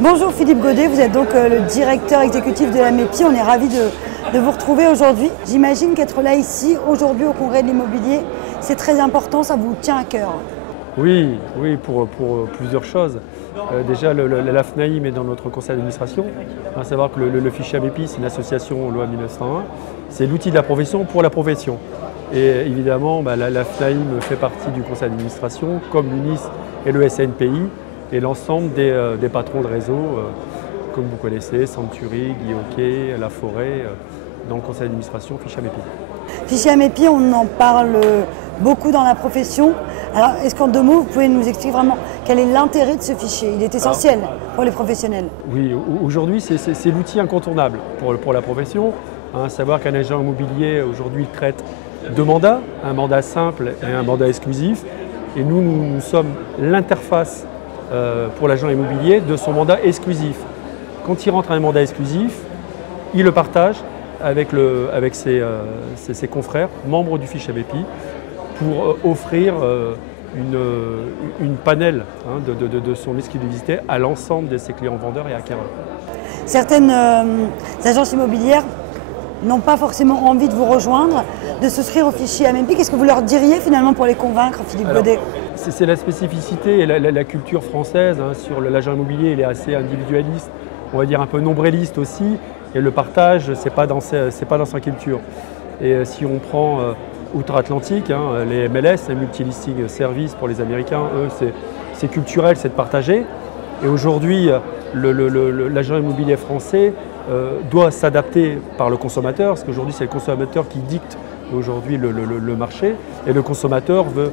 Bonjour Philippe Godet, vous êtes donc le directeur exécutif de la MEPI. On est ravis de vous retrouver aujourd'hui. J'imagine qu'être là ici, aujourd'hui au Congrès de l'immobilier, c'est très important, ça vous tient à cœur. Oui, pour plusieurs choses. Déjà, la FNAIM est dans notre conseil d'administration. À savoir que le fichier MEPI, c'est une association loi 1901. C'est l'outil de la profession pour la profession. Et évidemment, la FNAIM fait partie du conseil d'administration, comme l'UNIS et le SNPI, et l'ensemble des patrons de réseau, comme vous connaissez, Century, Guy Hockey, La Forêt, dans le conseil d'administration fichier MEPI. Fichier MEPI, on en parle beaucoup dans la profession. Alors, est-ce qu'en 2 mots, vous pouvez nous expliquer vraiment quel est l'intérêt de ce fichier? Il est essentiel pour les professionnels. Oui, aujourd'hui, c'est l'outil incontournable pour la profession. Savoir qu'un agent immobilier, aujourd'hui, traite 2 mandats, un mandat simple et un mandat exclusif. Et nous sommes l'interface pour l'agent immobilier de son mandat exclusif. Quand il rentre à un mandat exclusif, il le partage avec ses confrères, membres du fichier MEPI, pour offrir une panel de son exclusivité à l'ensemble de ses clients vendeurs et acquéreurs. Certaines agences immobilières n'ont pas forcément envie de vous rejoindre, de souscrire au fichier MEPI. Qu'est-ce que vous leur diriez finalement pour les convaincre, Philippe Godet? C'est la spécificité et la culture française sur l'agent immobilier. Il est assez individualiste, on va dire un peu nombriliste aussi. Et le partage, ce n'est pas dans sa culture. Et si on prend outre-Atlantique, les MLS, les multilisting services pour les Américains, eux, c'est culturel, c'est de partager. Et aujourd'hui, l'agent immobilier français doit s'adapter par le consommateur, parce qu'aujourd'hui, c'est le consommateur qui dicte aujourd'hui le marché. Et le consommateur veut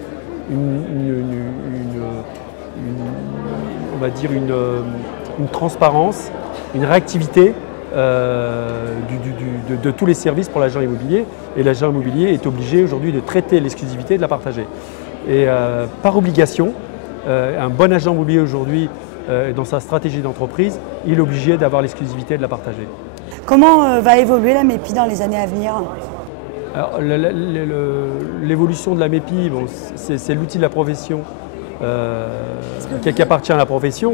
on va dire une transparence, une réactivité de tous les services pour l'agent immobilier. Et l'agent immobilier est obligé aujourd'hui de traiter l'exclusivité et de la partager. Et par obligation, un bon agent immobilier aujourd'hui, dans sa stratégie d'entreprise, il est obligé d'avoir l'exclusivité et de la partager. Comment va évoluer la MEPI dans les années à venir? L'évolution de la MEPI, c'est l'outil de la profession qui appartient à la profession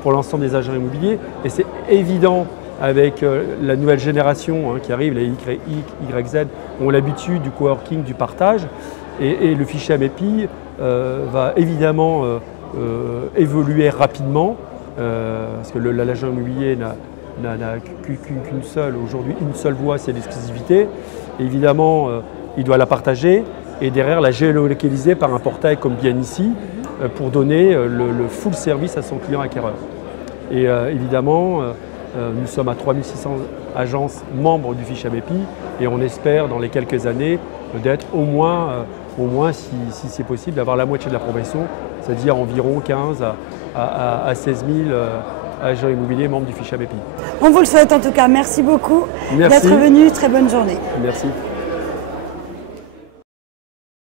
pour l'ensemble des agents immobiliers. Et c'est évident avec la nouvelle génération qui arrive, les YZ, ont l'habitude du coworking, du partage. Et le fichier MEPI va évidemment évoluer rapidement parce que l'agent immobilier n'a qu'une seule, aujourd'hui une seule voie, c'est l'exclusivité. Évidemment, il doit la partager et derrière la géolocaliser par un portail comme bien ici pour donner le full service à son client acquéreur. Et évidemment, nous sommes à 3600 agences membres du fichier MEPI et on espère dans les quelques années d'être au moins si c'est possible, d'avoir la moitié de la profession, c'est-à-dire environ 15 à 16 000 agents immobiliers membres du fichier MEPI. On vous le souhaite en tout cas. Merci beaucoup d'être venu. Très bonne journée. Merci.